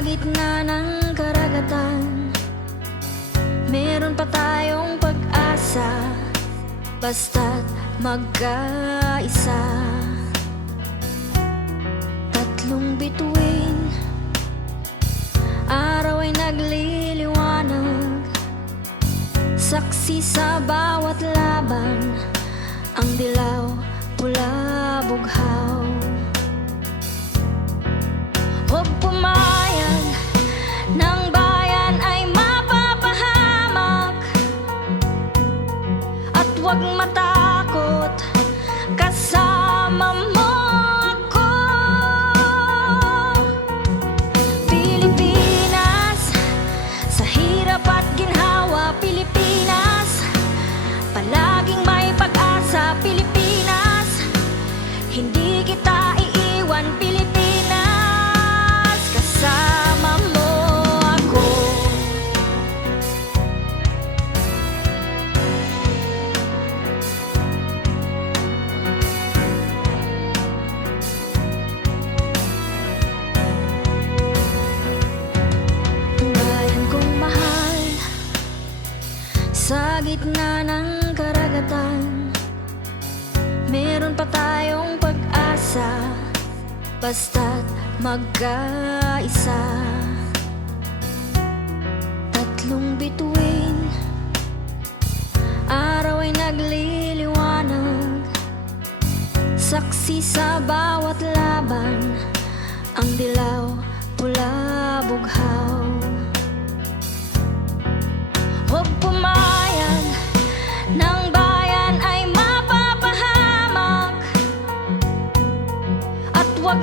gitna ng karagatan, meron pa tayong pag-asa, basta't magkaisa. Tatlong bituin, araw ay nagliliwanag, saksi sa bawat laban, ang dilaw, pula, bughaw. Huwag pumayag ng bayan ay mapapahamak, at huwag matakot, kasama mo ako. Pilipinas, sa hirap at ginhawa, Pilipinas, palaging may pag-asa, Pilipinas, hindi kita iiwan, Pilipinas, kasama mo ako. Bayan kong mahal, sa gitna ng karagatan, meron pa tayong pag-asa, basta't magkaisa. Tatlong bituin, araw ay nagliliwanag, saksi sa bawat laban, ang dilaw, pula, bughaw. Huwag pumayag ng bayan ay mapapahamak, at huwag